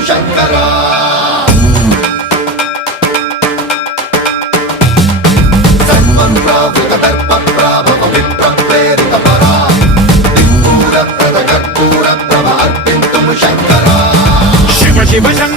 శంకరా సన్మన్రావృత దర్ప ప్రాభవ విప్ర ప్రేరిత పరా దిక్పూర ప్రద కర్పూర ప్రభ అర్పింతుము శంకరా శివ శివ శంకర